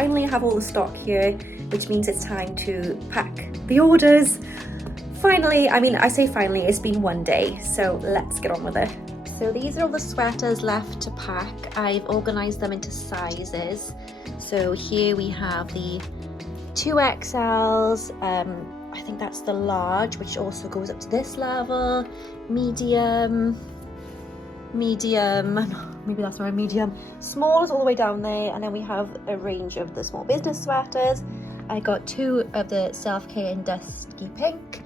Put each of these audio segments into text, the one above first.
finally have all the stock here, which means it's time to pack the orders. Finally, I mean, I say finally, it's been one day, so let's get on with it. So these are all the sweaters left to pack. I've organized them into sizes. So here we have the 2XLs, I think that's the large, which also goes up to this level, medium, maybe that's not a medium, small is all the way down there, and then we have a range of the small business sweaters. I got 2 of the self-care in dusky pink,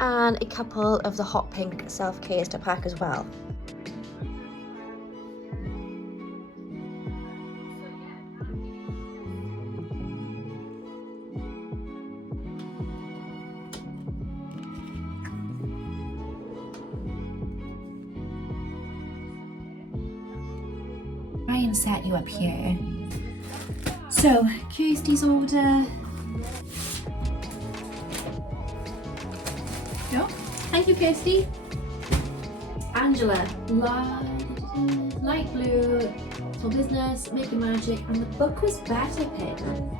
and a couple of the hot pink self-cares to pack as well. Try and set you up here. So, Kirsty's order. No? Thank you, Kirsty. Angela, light blue, small business, making magic, and the book was better pin.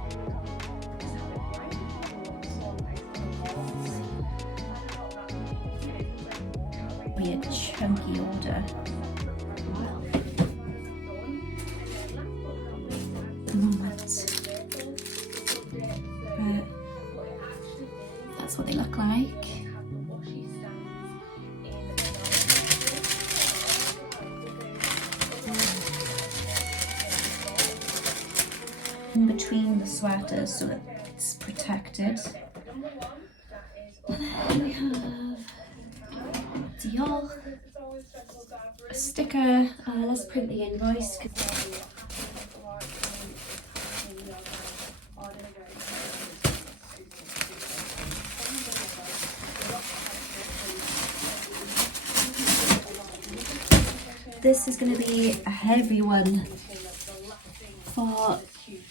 Be a chunky order. That's what they look like. In between the sweaters so that it's protected. And then we have Dior, a sticker. Let's print the invoice. This is going to be a heavy one for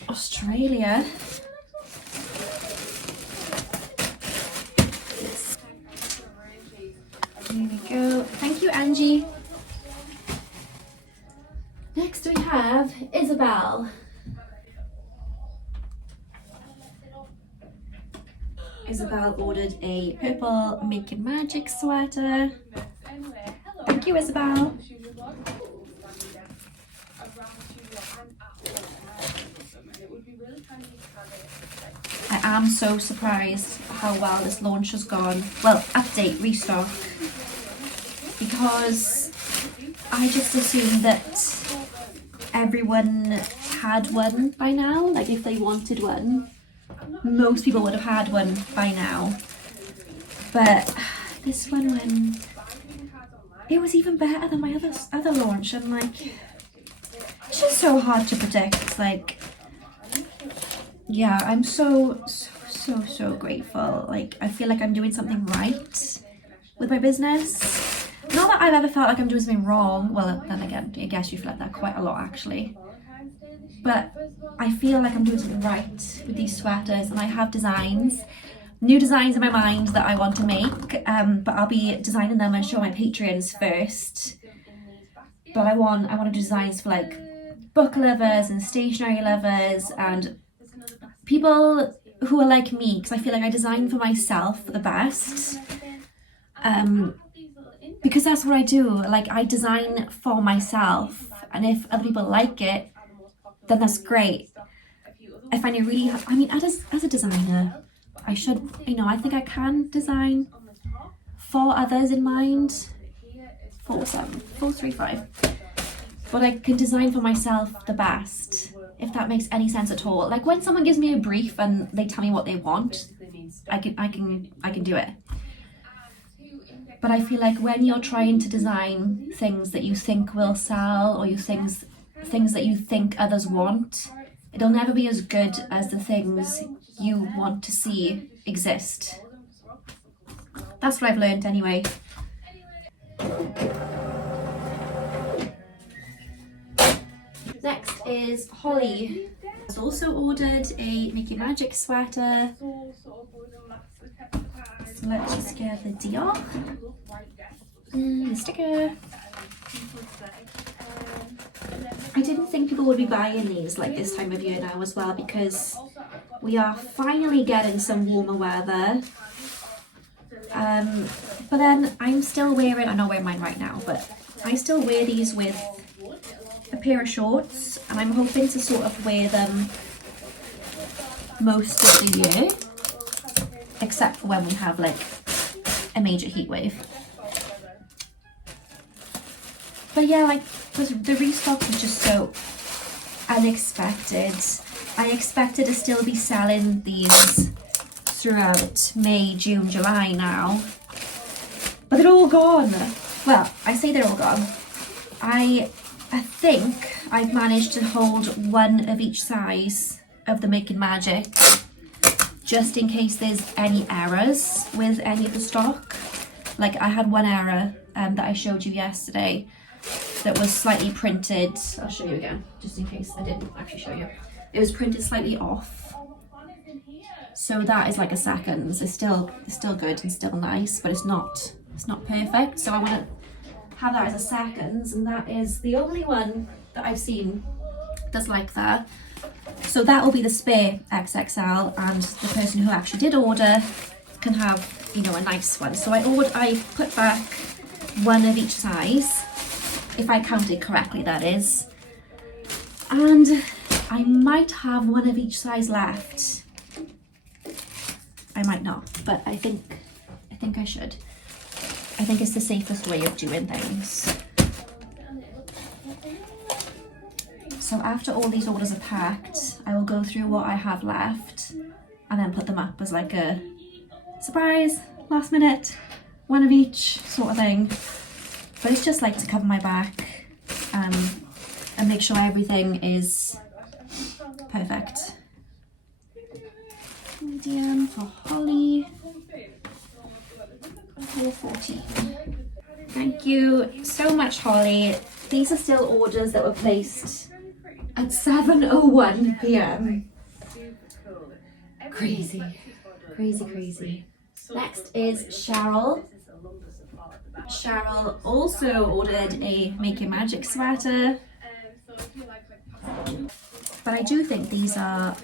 Australia. Here we go. Thank you, Angie. Next we have Isabel. Isabel ordered a purple Making Magic sweater. Thank you, Isabel. I am so surprised how well this launch has gone. Well, update, restock. Because I just assumed that everyone had one by now. Like if they wanted one, most people would have had one by now. But this one, it was even better than my other launch. And like, it's just so hard to predict. Like, yeah, I'm so grateful. Like, I feel like I'm doing something right with my business. Not that I've ever felt like I'm doing something wrong. Well, then again, I guess you feel like that quite a lot actually. But I feel like I'm doing something right with these sweaters, and I have new designs in my mind that I want to make. But I'll be designing them and show my Patreons first. But I want to do designs for like book lovers and stationery lovers and people who are like me, because I feel like I design for myself the best. Because that's what I do. Like, I design for myself, and if other people like it, then that's great. I find it really, I mean, as a designer, I should, I think I can design for others in mind. 435. But I can design for myself the best, if that makes any sense at all. Like when someone gives me a brief and they tell me what they want, I can do it. But I feel like when you're trying to design things that you think will sell, or things that you think others want, it'll never be as good as the things you want to see exist. That's what I've learned anyway. Next is Holly. Has also ordered a Mickey Magic sweater. So let's just get the Dior. The sticker. I didn't think people would be buying these like this time of year now as well, because we are finally getting some warmer weather. But then I'm still wearing, I'm not wearing mine right now, but I still wear these with a pair of shorts, and I'm hoping to sort of wear them most of the year, except for when we have like a major heat wave. But yeah, like the restock was just so unexpected. I expected to still be selling these throughout May, June, July now, but they're all gone. Well, I say they're all gone. I think I've managed to hold one of each size of the Making Magic, just in case there's any errors with any of the stock. Like I had one error that I showed you yesterday that was slightly printed. I'll show you again, just in case I didn't actually show you. It was printed slightly off. So that is like a seconds. It's still good and still nice, but it's not perfect. So I want to have that as a seconds, and that is the only one that I've seen that's like that. So that will be the spare XXL, and the person who actually did order can have, you know, a nice one. So I put back one of each size, if I counted correctly, that is. And I might have one of each size left. I might not, but I think I should. I think it's the safest way of doing things. So after all these orders are packed, I will go through what I have left and then put them up as like a surprise, last minute, one of each sort of thing. But it's just like to cover my back and make sure everything is perfect. Medium for Holly, 414. Thank you so much, Holly. These are still orders that were placed at 7:01 p.m. Crazy, crazy, crazy. Next is Cheryl. Cheryl also ordered a Making Magic sweater, but I do think these are,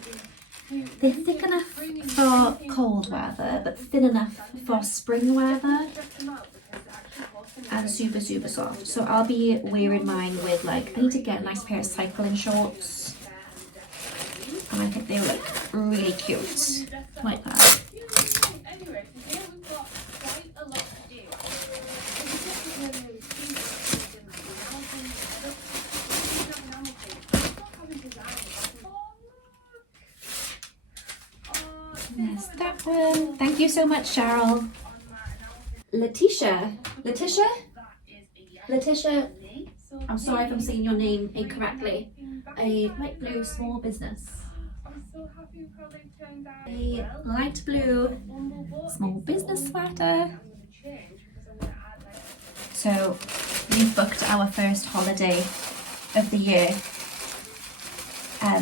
they're thick enough for cold weather, but thin enough for spring weather, and super, super soft. So I'll be wearing mine with like, I need to get a nice pair of cycling shorts, and I think they look really cute, like that. Yes, that one. Thank you so much, Cheryl. Letitia, I'm sorry if I'm saying your name incorrectly. A light blue small business. A light blue small business sweater. So we've booked our first holiday of the year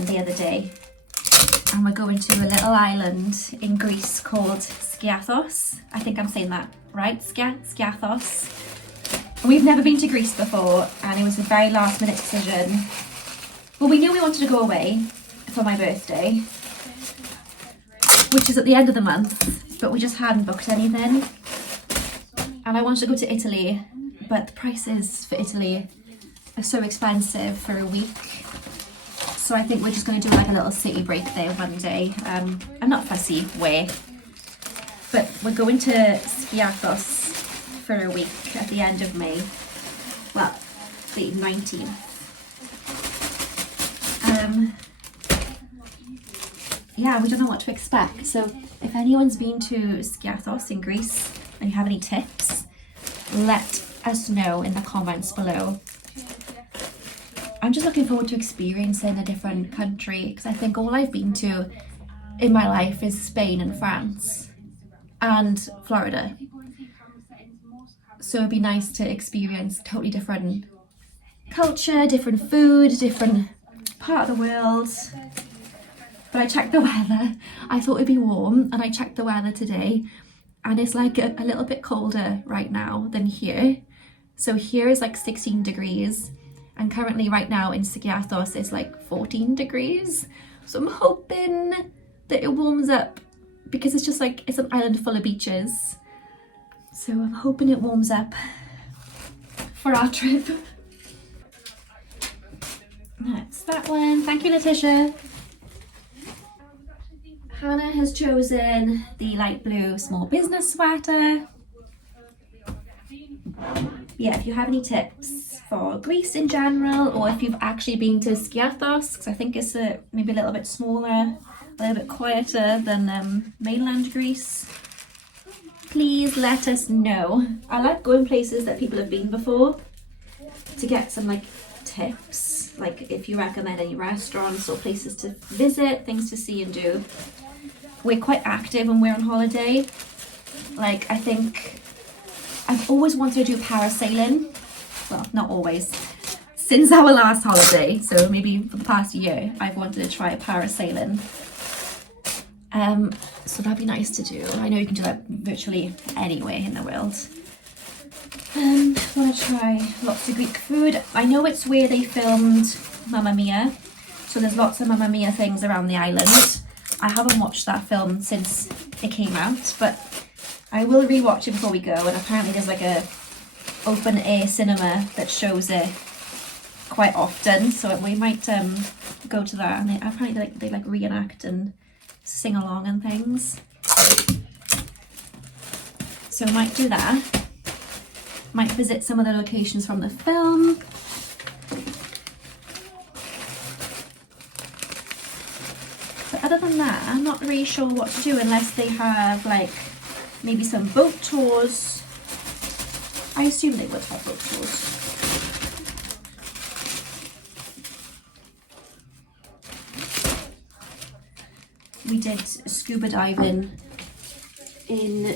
the other day, and we're going to a little island in Greece called Skiathos. I think I'm saying that right, Skiathos. We've never been to Greece before, and it was a very last minute decision. Well, we knew we wanted to go away for my birthday, which is at the end of the month, but we just hadn't booked anything. And I wanted to go to Italy, but the prices for Italy are so expensive for a week. So I think we're just going to do like a little city break there one day. I'm not fussy where, but we're going to Skiathos for a week at the end of May. Well, the 19th. Yeah, we don't know what to expect. So if anyone's been to Skiathos in Greece and you have any tips, let us know in the comments below. I'm just looking forward to experiencing a different country, because I think all I've been to in my life is Spain and France and Florida. So it'd be nice to experience totally different culture, different food, different part of the world. But I checked the weather. I thought it'd be warm, and I checked the weather today, and it's like a little bit colder right now than here. So here is like 16 degrees, And currently right now in Skiathos it's like 14 degrees. So I'm hoping that it warms up because it's just like, it's an island full of beaches. So I'm hoping it warms up for our trip. That's that one. Thank you, Letitia. Hannah has chosen the light blue small business sweater. Yeah, if you have any tips for Greece in general, or if you've actually been to Skiathos, because I think it's maybe a little bit smaller, a little bit quieter than mainland Greece, please let us know. I like going places that people have been before to get some like tips, like if you recommend any restaurants or places to visit, things to see and do. We're quite active when we're on holiday. Like, I think I've always wanted to do parasailing. Well, not always. Since our last holiday, so maybe for the past year, I've wanted to try parasailing. So that'd be nice to do. I know you can do that virtually anywhere in the world. I want to try lots of Greek food. I know it's where they filmed Mamma Mia, so there's lots of Mamma Mia things around the island. I haven't watched that film since it came out, but I will rewatch it before we go. And apparently there's like a open air cinema that shows it quite often, so we might go to that. And apparently they like reenact and sing along and things. So I might do that. Might visit some of the locations from the film. But other than that, I'm not really sure what to do unless they have like maybe some boat tours. I assume they would have boat tours. We did scuba diving in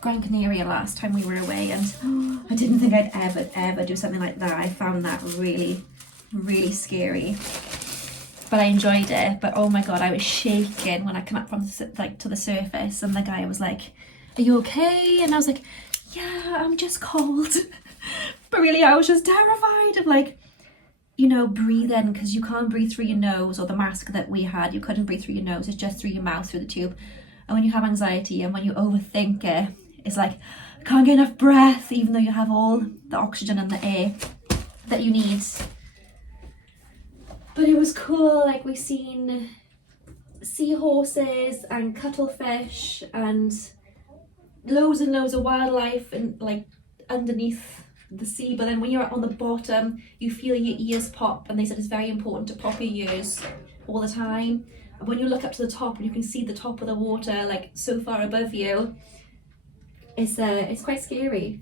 Gran Canaria last time we were away, and I didn't think I'd ever do something like that. I found that really, really scary. But I enjoyed it. But oh my god, I was shaking when I came up from to the surface, and the guy was like, "Are you okay?" And I was like, "Yeah, I'm just cold." But really, I was just terrified of like, you know, breathing, because you can't breathe through your nose, or the mask that we had, you couldn't breathe through your nose, it's just through your mouth, through the tube. And when you have anxiety and when you overthink it, it's like, I can't get enough breath, even though you have all the oxygen and the air that you need. But it was cool, like we seen seahorses and cuttlefish and loads and loads of wildlife and like underneath the sea. But then when you're on the bottom, you feel your ears pop, and they said it's very important to pop your ears all the time. And when you look up to the top and you can see the top of the water like so far above you, it's quite scary.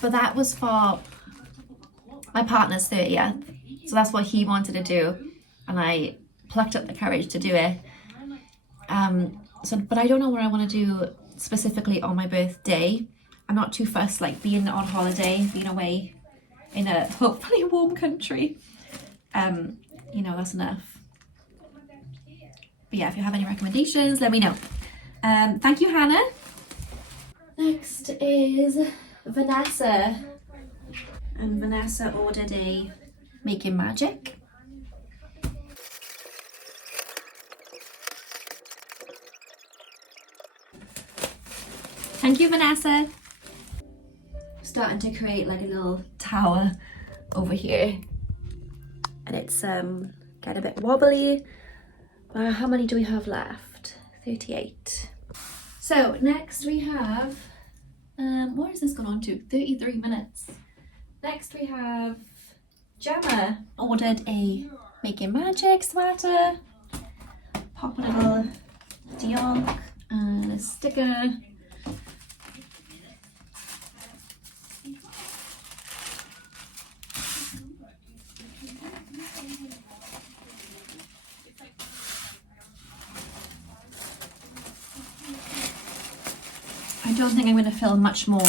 But that was for my partner's 30th, so that's what he wanted to do, and I plucked up the courage to do it. But I don't know what I want to do specifically on my birthday. I'm not too fussed, like being on holiday, being away in a hopefully warm country. You know, that's enough. But yeah, if you have any recommendations, let me know. Thank you, Hannah. Next is Vanessa. And Vanessa ordered a Making Magic. Thank you, Vanessa. Starting to create like a little tower over here, and it's getting a bit wobbly. How many do we have left? 38. So next we have what has this gone on to? 33 minutes. Next we have Gemma ordered a Making Magic sweater. Pop a little Dionk and a sticker. I don't think I'm going to film much more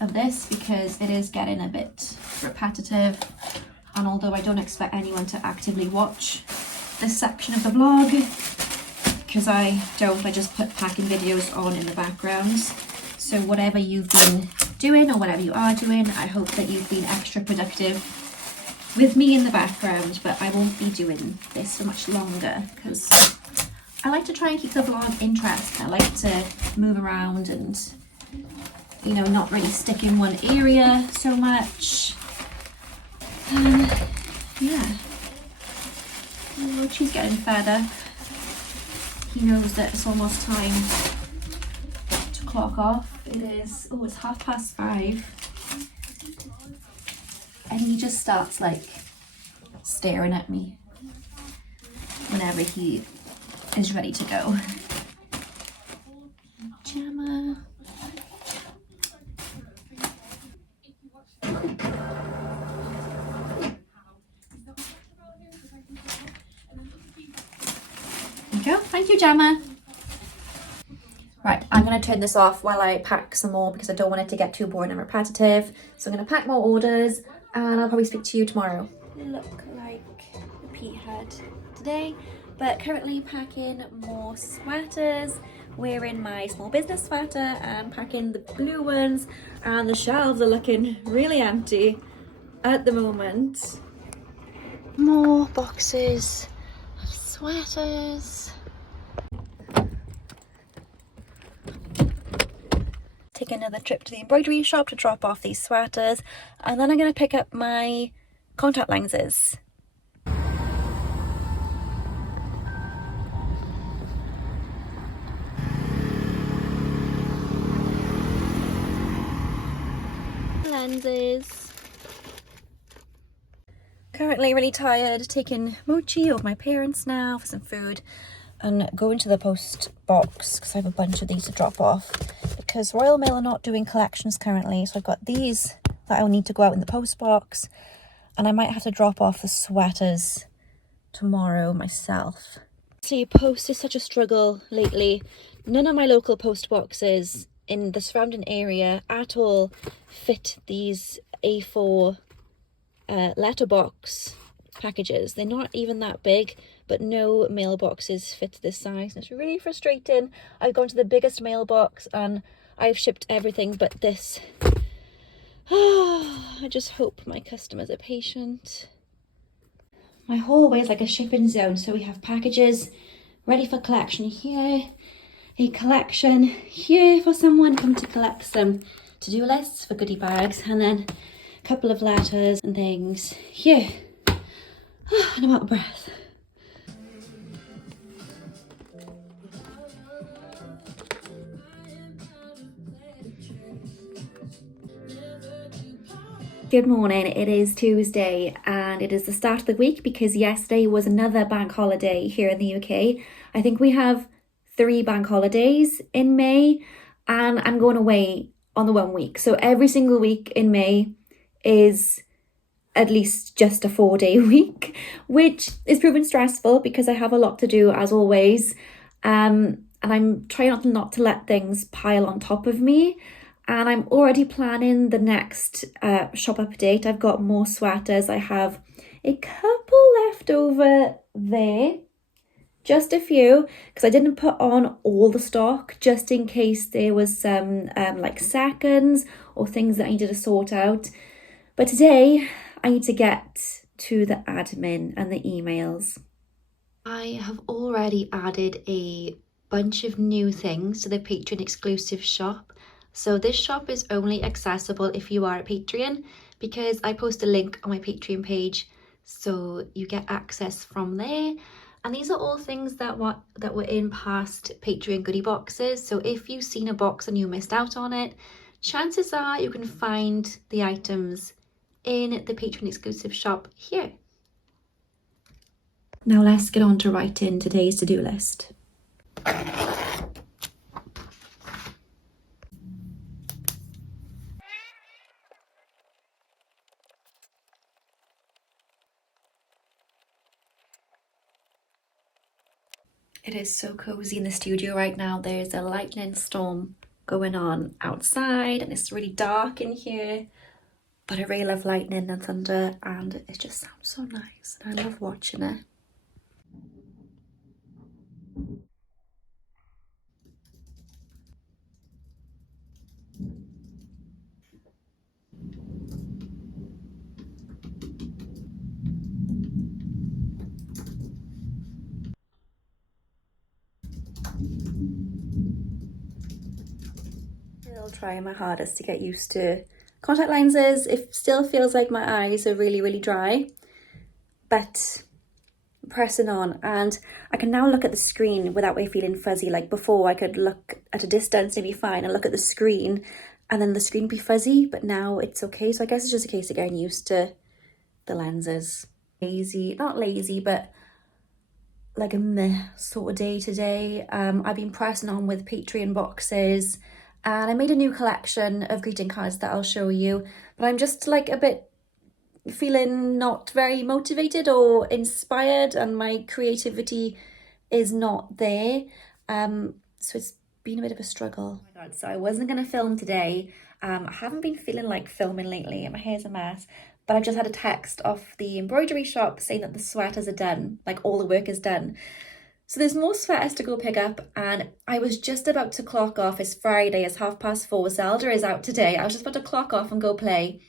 of this because it is getting a bit repetitive, and although I don't expect anyone to actively watch this section of the vlog, because I just put packing videos on in the background. So whatever you've been doing or whatever you are doing, I hope that you've been extra productive with me in the background, but I won't be doing this for much longer because I like to try and keep the vlog interesting. I like to move around and, you know, not really stick in one area so much. Yeah. Oh, she's getting fed up. He knows that it's almost time to clock off. It is, oh, it's 5:30. And he just starts like staring at me whenever he is ready to go. Gemma. There you go. Thank you, Gemma. Right, I'm going to turn this off while I pack some more because I don't want it to get too boring and repetitive. So I'm going to pack more orders and I'll probably speak to you tomorrow. Look like the Pete head today, but currently packing more sweaters, wearing my small business sweater and packing the blue ones, and the shelves are looking really empty at the moment. More boxes of sweaters. Take another trip to the embroidery shop to drop off these sweaters, and then I'm going to pick up my contact lenses. Lenses. Currently really tired, taking Mochi over my parents now for some food and going to the post box because I have a bunch of these to drop off because Royal Mail are not doing collections currently, so I've got these that I'll need to go out in the post box, and I might have to drop off the sweaters tomorrow myself. See, post is such a struggle lately. None of my local post boxes in the surrounding area at all fit these A4 letterbox packages. They're not even that big, but no mailboxes fit this size, and it's really frustrating. I've gone to the biggest mailbox and I've shipped everything but this. I just hope my customers are patient. My hallway is like a shipping zone, so we have packages ready for collection here, a collection here for someone coming to collect some to-do lists for goodie bags, and then a couple of letters and things here. And I'm out of breath. Good morning, it is Tuesday and it is the start of the week because yesterday was another bank holiday here in the UK. I think we have 3 bank holidays in May, and I'm going away on the 1 week. So every single week in May is at least just a 4-day week, which is proven stressful because I have a lot to do as always. And I'm trying not to let things pile on top of me. And I'm already planning the next shop update. I've got more sweaters. I have a couple left over there. Just a few, because I didn't put on all the stock just in case there was some like seconds or things that I needed to sort out. But today I need to get to the admin and the emails. I have already added a bunch of new things to the Patreon exclusive shop. So this shop is only accessible if you are a Patreon, because I post a link on my Patreon page so you get access from there. And these are all things that were in past Patreon goodie boxes. So if you've seen a box and you missed out on it, chances are you can find the items in the Patreon exclusive shop here. Now let's get on to writing today's to-do list. It is so cozy in the studio right now. There's a lightning storm going on outside and it's really dark in here, but I really love lightning and thunder and it just sounds so nice and I love watching it. Still trying my hardest to get used to contact lenses. It still feels like my eyes are really, really dry, but pressing on, and I can now look at the screen without it feeling fuzzy. Like before, I could look at a distance and be fine and look at the screen and then the screen be fuzzy, but now it's okay. So I guess it's just a case of getting used to the lenses. Not lazy, but like a meh sort of day today. I've been pressing on with Patreon boxes, and I made a new collection of greeting cards that I'll show you, but I'm just like a bit feeling not very motivated or inspired, and my creativity is not there. So it's been a bit of a struggle. Oh my god, so I wasn't gonna film today. I haven't been feeling like filming lately, and my hair's a mess, but I've just had a text off the embroidery shop saying that the sweaters are done, like all the work is done. So there's more sweaters to go pick up, and I was just about to clock off. It's Friday, it's 4:30, Zelda is out today. I was just about to clock off and go play,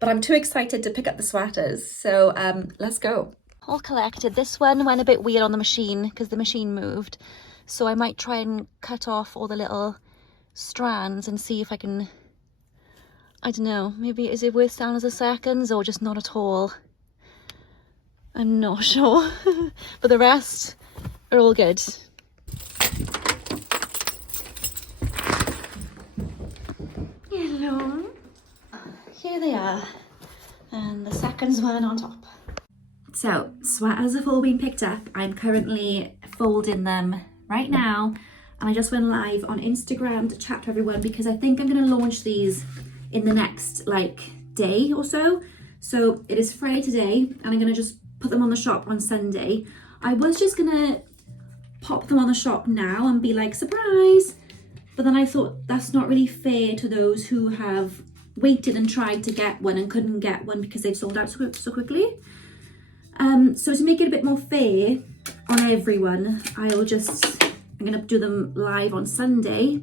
but I'm too excited to pick up the sweaters. So let's go. All collected. This one went a bit weird on the machine because the machine moved. So I might try and cut off all the little strands and see if I can, I don't know, maybe is it worth selling as a seconds or just not at all? I'm not sure. But the rest are all good. Hello. Here they are. And the seconds one on top. So sweaters have all been picked up. I'm currently folding them right now, and I just went live on Instagram to chat to everyone because I think I'm going to launch these in the next like day or so. So it is Friday today, and I'm going to just put them on the shop on Sunday. I was just going to pop them on the shop now and be like, surprise, but then I thought that's not really fair to those who have waited and tried to get one and couldn't get one because they've sold out so quickly. So to make it a bit more fair on everyone, I'm gonna do them live on Sunday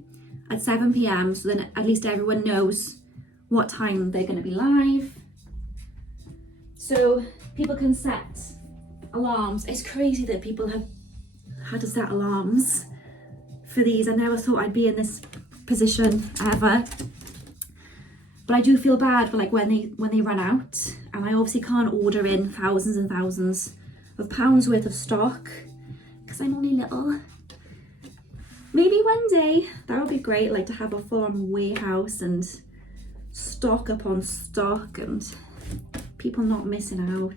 at 7 p.m. so then at least everyone knows what time they're gonna be live. So people can set alarms. It's crazy that people have had to set alarms for these. I never thought I'd be in this position ever. But I do feel bad for like when they run out, and I obviously can't order in thousands and thousands of pounds worth of stock because I'm only little. Maybe one day that would be great, like to have a full-on warehouse and stock upon stock and people not missing out.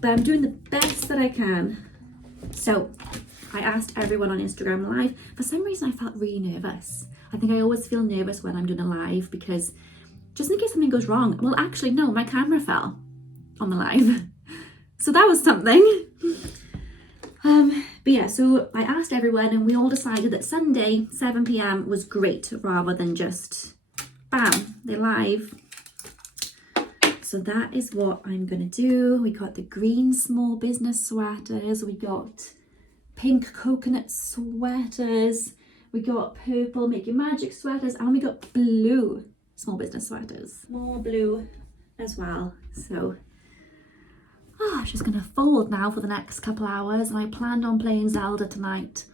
But I'm doing the best that I can. So I asked everyone on Instagram live. For some reason I felt really nervous. I think I always feel nervous when I'm doing a live because just in case something goes wrong. Well, actually, no, my camera fell on the live. So that was something. But yeah, so I asked everyone and we all decided that Sunday, 7 p.m. was great rather than just, bam, they're live. So that is what I'm gonna do. We got the green small business sweaters. We got pink coconut sweaters. We got purple Make Your Magic sweaters, and we got blue small business sweaters. More blue as well. So I'm just gonna fold now for the next couple hours, and I planned on playing Zelda tonight,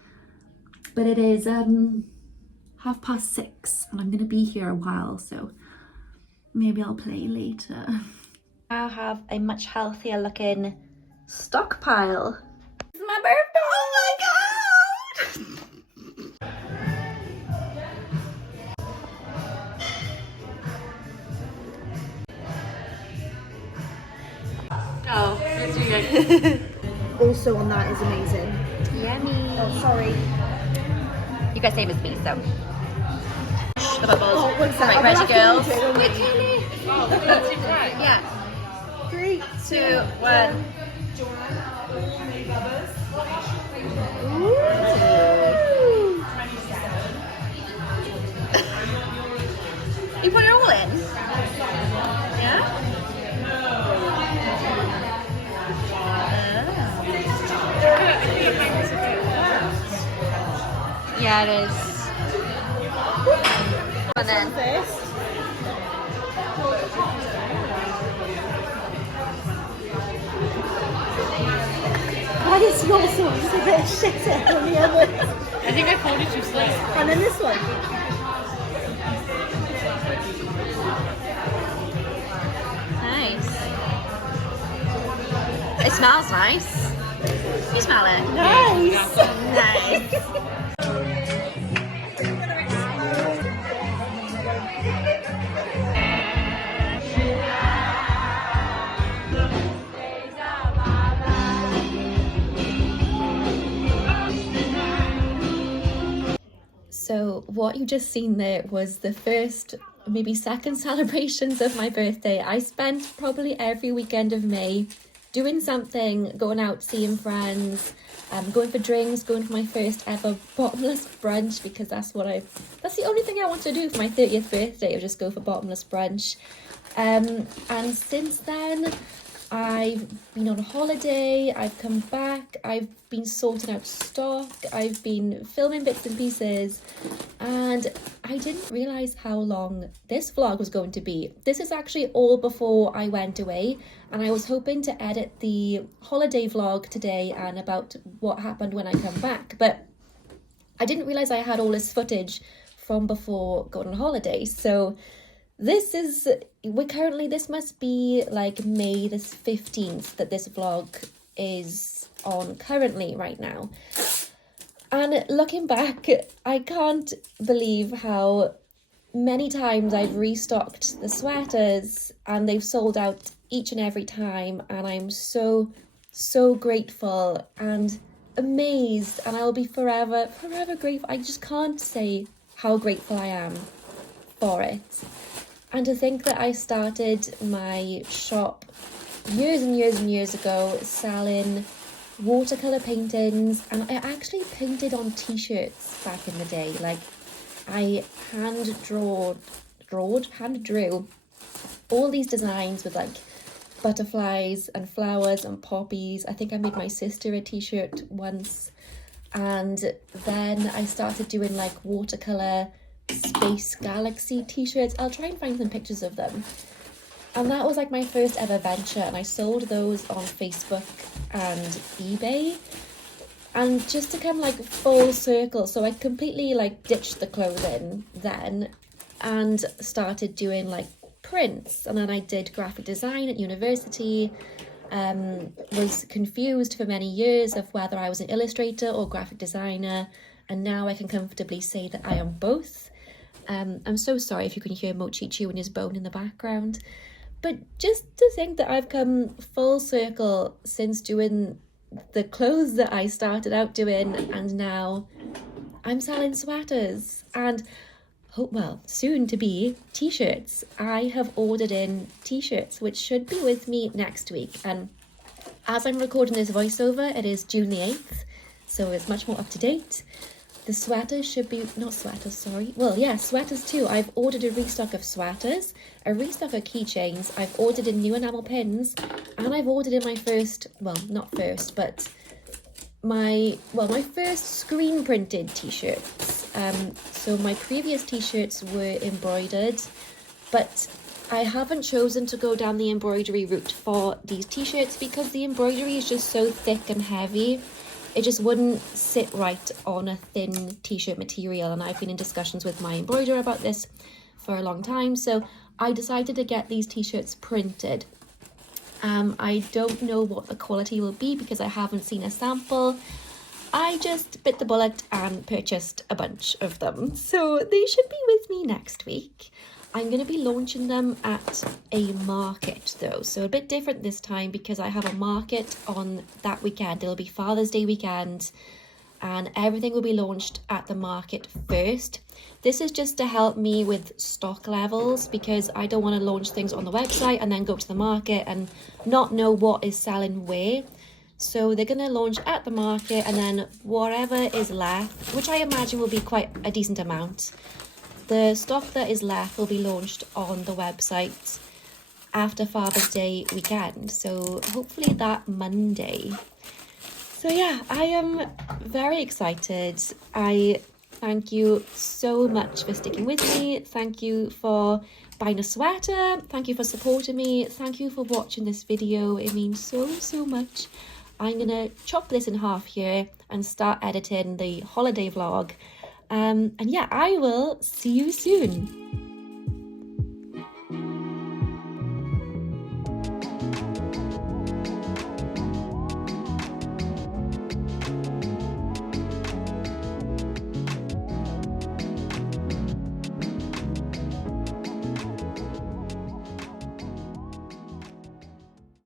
but it is 6:30 and I'm gonna be here a while, so maybe I'll play later. I have a much healthier looking stockpile. It's my birthday! Oh my god! Oh, let's do it. Also on that is amazing. Yummy. Oh, sorry. You guys same as me, so. The bubbles. Oh, what's that? Right, ready, girls? Oh, that's right. Yeah. 3, 2, 1. Ooh. You put it all in? Yeah? Yeah, it is. And then why is your sauce a bit shitter than the others? I think I folded too slow. And then this one. It smells nice. You smell it? Nice. Nice. So what you just seen there was the first, maybe second celebrations of my birthday. I spent probably every weekend of May doing something, going out, seeing friends, going for drinks, going for my first ever bottomless brunch, because that's the only thing I want to do for my 30th birthday, or just go for bottomless brunch. And since then, I've been on a holiday, I've come back, I've been sorting out stock, I've been filming bits and pieces, and I didn't realise how long this vlog was going to be. This is actually all before I went away, and I was hoping to edit the holiday vlog today and about what happened when I come back, but I didn't realise I had all this footage from before going on holiday. So this must be like May the 15th that this vlog is on currently right now. And looking back, I can't believe how many times I've restocked the sweaters and they've sold out each and every time, and I'm so grateful and amazed, and I'll be forever grateful. I just can't say how grateful I am for it. And to think that I started my shop years and years ago selling watercolour paintings, and I actually painted on t-shirts back in the day. Like, I hand drew all these designs with like butterflies and flowers and poppies. I think I made my sister a t-shirt once, and then I started doing like watercolour space galaxy t-shirts. I'll try and find some pictures of them. And that was like my first ever venture, and I sold those on Facebook and eBay. And just to come like full circle, so I completely like ditched the clothing then and started doing like prints. And then I did graphic design at university, was confused for many years of whether I was an illustrator or graphic designer, and now I can comfortably say that I am both. I'm so sorry if you can hear Mochi chewing his bone in the background, but just to think that I've come full circle since doing the clothes that I started out doing, and now I'm selling sweaters and, well, soon to be t-shirts. I have ordered in t-shirts which should be with me next week, and as I'm recording this voiceover, it is June the 8th, so it's much more up to date. The sweaters should be, not sweaters, sorry. Well, yeah, sweaters too. I've ordered a restock of sweaters, a restock of keychains. I've ordered in new enamel pins, and I've ordered in my first, well, not first, but my first screen printed t-shirts. So my previous t-shirts were embroidered, but I haven't chosen to go down the embroidery route for these t-shirts because the embroidery is just so thick and heavy. It just wouldn't sit right on a thin t-shirt material, and I've been in discussions with my embroiderer about this for a long time, so I decided to get these t-shirts printed. I don't know what the quality will be because I haven't seen a sample. I just bit the bullet and purchased a bunch of them, so they should be with me next week. I'm going to be launching them at a market though, so a bit different this time because I have a market on that weekend. It'll be Father's Day weekend, and everything will be launched at the market first. This is just to help me with stock levels because I don't want to launch things on the website and then go to the market and not know what is selling where. So they're going to launch at the market, and then whatever is left, which I imagine will be quite a decent amount, the stock that is left will be launched on the website after Father's Day weekend, so hopefully that Monday. So yeah, I am very excited. I thank you so much for sticking with me. Thank you for buying a sweater. Thank you for supporting me. Thank you for watching this video. It means so much. I'm going to chop this in half here and start editing the holiday vlog. And yeah, I will see you soon.